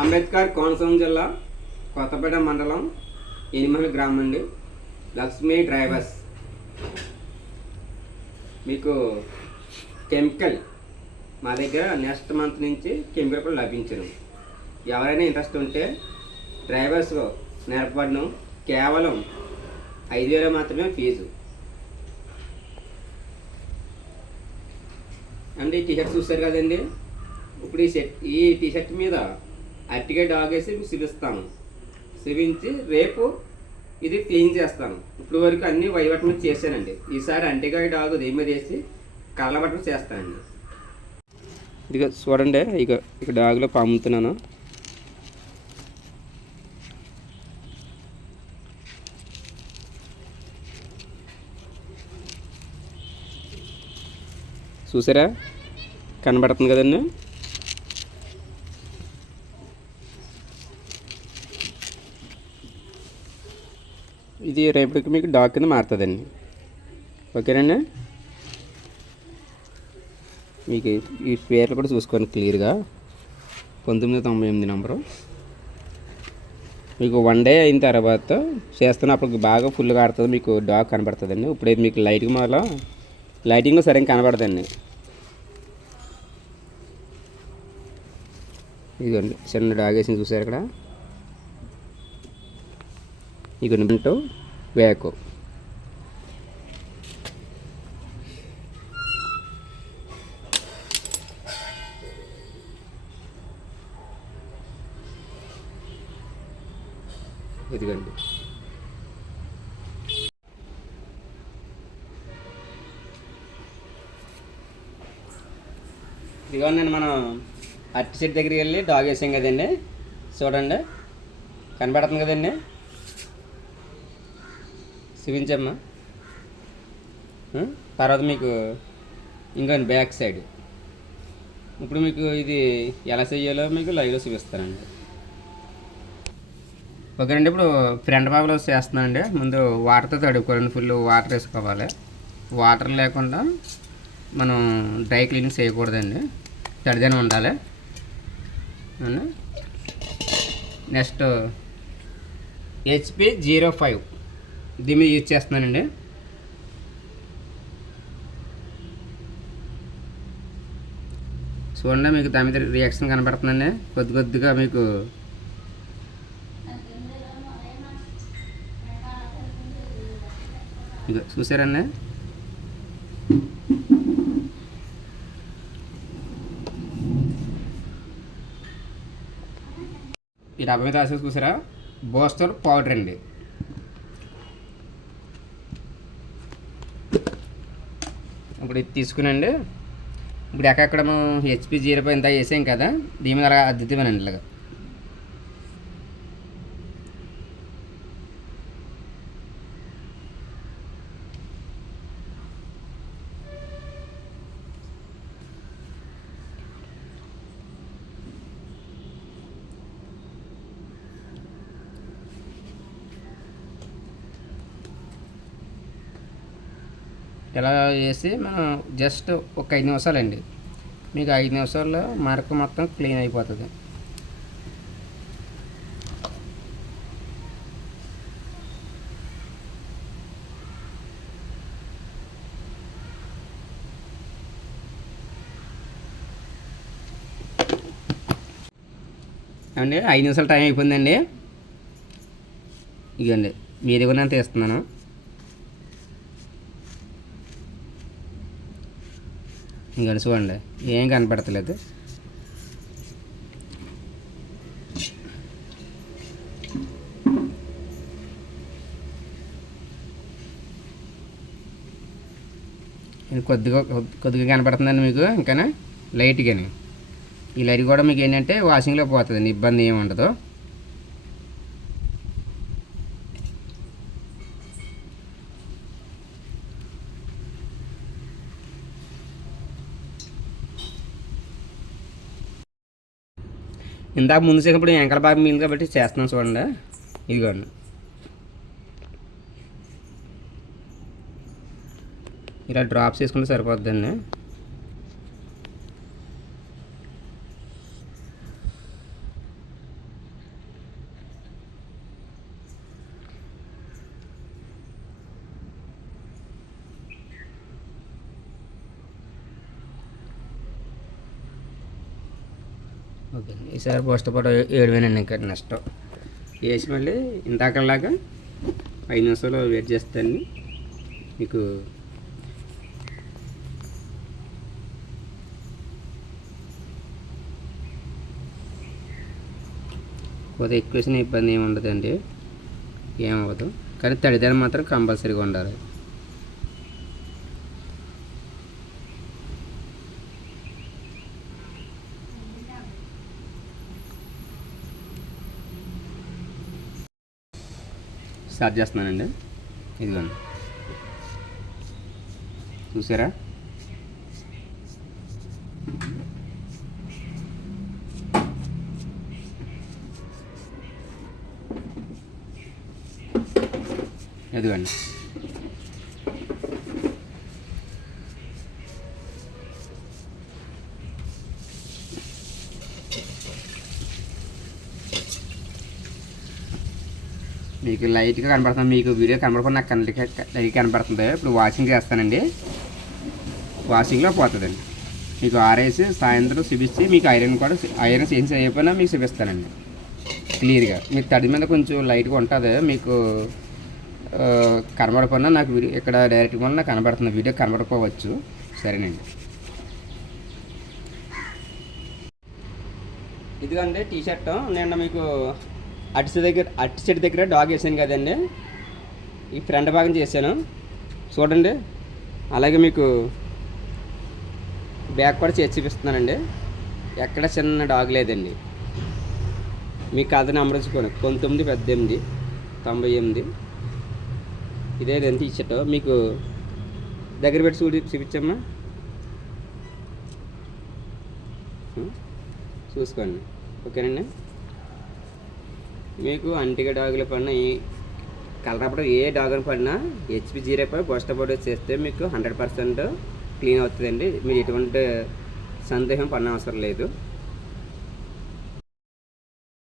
అంబేద్కర్ కోనసీమ జిల్లా కొత్తపేట మండలం ఎనిమల గ్రామం నుండి లక్ష్మీ డ్రైవర్స్. మీకు కెమికల్ మా దగ్గర నెక్స్ట్ మంత్ నుంచి కెమికల్ కూడా లభించను. ఎవరైనా ఇంట్రెస్ట్ ఉంటే డ్రైవర్స్ నేర్పబడను. కేవలం 5,000 మాత్రమే ఫీజు. అంటే ఈ టీషర్ట్ చూస్తారు కదండి, ఇప్పుడు ఈ టీషర్ట్ మీద అట్టిగా డాగ్ వేసి సివిస్తాను. సివించి రేపు ఇది క్లీన్ చేస్తాను. ఇప్పుడు వరకు అన్నీ వైట్ మీద చేశానండి. ఈసారి అంటిగా డాగ్ దేని మీద వేసి కళ్ళ బట్టలు చేస్తానండి. ఇదిగో చూడండి, ఇక డాగ్లో పాముతున్నాను. చూసారా, కనబడుతుంది కదండి. ఇది రేపటికి మీకు డాగ్ కింద మారుతుందండి. ఓకేనండి. మీకు ఈ పేర్లు కూడా చూసుకోండి క్లియర్గా. 1998 నెంబరు. మీకు 1 డే అయిన తర్వాత చేస్తున్నప్పుడు బాగా ఫుల్గా ఆడుతుంది, మీకు డాగ్ కనబడుతుందండి. ఇప్పుడైతే మీకు లైట్గా మళ్ళీ లైటింగ్లో సరిగ్గా కనబడదండి. ఇదిగోండి చిన్న డాగ్ వేసి చూసారు ఇక్కడ. ఇదిగోండి బింటూ వేకు. ఇదిగోండి ఇదిగోండి మనం అరటి చెట్టు దగ్గరికి వెళ్ళి డాగ్ వేసాం కదండి. చూడండి, కనబడుతుంది కదండి. చూపించమ్మా. తర్వాత మీకు ఇంకొన్ని బ్యాక్ సైడ్. ఇప్పుడు మీకు ఇది ఎలా చేయాలో మీకు లైవ్లో చూపిస్తానండి. ఓకేనండి. ఇప్పుడు ఫ్రంట్ బాబులో చేస్తున్నానండి. ముందు వాటర్తో తడుపుకోవాలండి. ఫుల్ వాటర్ వేసుకోవాలి. వాటర్ లేకుండా మనం డ్రై క్లీనింగ్ చేయకూడదండి, తడిదనే ఉండాలి. నెక్స్ట్ HP 05 దీని మీద యూజ్ చేస్తున్నానండి. చూడండి, మీకు దాని మీద రియాక్షన్ కనబడుతుందండి. కొద్దిగా మీకు ఇక చూసారండి. ఈ డబ్బా మీద రాసేసి చూసారా, బూస్టర్ పౌడర్ అండి. ఇప్పుడు ఇది తీసుకునండి. ఇప్పుడు ఎక్కడెక్కడ HP 05 ఇంత వేసాం కదా, దీని మీద అలా అద్దితమేనండి. ఇలాగా ఇలా వేసి మనం జస్ట్ ఒక 5 నిమిషాలండి. మీకు 5 నిమిషాల్లో మరక మొత్తం క్లీన్ అయిపోతుంది. అండి 5 నిమిషాలు టైం అయిపోయిందండి. ఇదండి మీది కూడా నేను తీస్తున్నాను. ఇంకా చూడండి, ఏం కనపడతలేదు. ఇది కొద్దిగా కనపడుతుందండి మీకు. ఇంకా లైట్గాని ఈ లైట్ కూడా మీకు ఏంటంటే వాషింగ్లో పోతుందండి, ఇబ్బంది ఏమి ఉండదు. ఇందాక ముందు చేసినప్పుడు ఎంకల బాగా మీన్ కాబట్టి చేస్తున్నాను. చూడండి, ఇదిగోండి. ఇలా డ్రాప్స్ వేసుకుంటే సరిపోద్దండి. ఓకే ఈసారి పోస్టపాటు 7,000 ఇంకా నెక్స్ట్ వేసి మళ్ళీ ఇందాకలాగా 5 నిమిషాలు వెయిట్ చేస్తాను మీకు. కొద్దిగా ఎక్కువేసిన ఇబ్బంది ఏమి ఉండదండి, ఏమవ్వదు. కానీ తడిదాన్ని మాత్రం కంపల్సరీగా ఉండాలి. స్టార్ట్ చేస్తున్నానండి. ఇదిగోండి చూసారా, ఇదిగోండి మీకు లైట్గా కనపడుతుంది, మీకు వీడియో కనపడకుండా నాకు లైట్ కనపడుతుంది. ఇప్పుడు వాషింగ్ చేస్తానండి, వాషింగ్లో పోతుందండి. మీకు ఆరేసి సాయంత్రం చూపిస్తే మీకు ఐరన్ చేంజ్ అయిపోయినా మీకు చూపిస్తానండి క్లియర్గా. మీకు తడి మీద కొంచెం లైట్గా ఉంటుంది, మీకు కనబడకుండా నాకు వీడియో ఇక్కడ డైరెక్ట్గా నాకు కనబడుతుంది, వీడియో కనబడకపోవచ్చు. సరేనండి, ఇదిగోండి టీ షర్ట్ నేను మీకు అటు సైడ్ దగ్గర డాగ్ వేసాను కదండి, ఈ ఫ్రంట్ భాగం చేశాను చూడండి. అలాగే మీకు బ్యాక్ కూడా చేసి చూపిస్తున్నానండి, ఎక్కడ చిన్న డాగ్ లేదండి. మీకు అది నెంబర్ 1918 ఇదే టీ షర్ట్ మీకు దగ్గర పెట్టి చూపించమ్మా, చూసుకోండి. ఓకేనండి, మీకు అంటిగా డాగులు పడినా కలర్ అప్పుడు ఏ డాగులు పడినా HP 05 పోస్టపాటు చేస్తే మీకు 100% క్లీన్ అవుతుందండి. మీరు ఎటువంటి సందేహం పడిన అవసరం లేదు.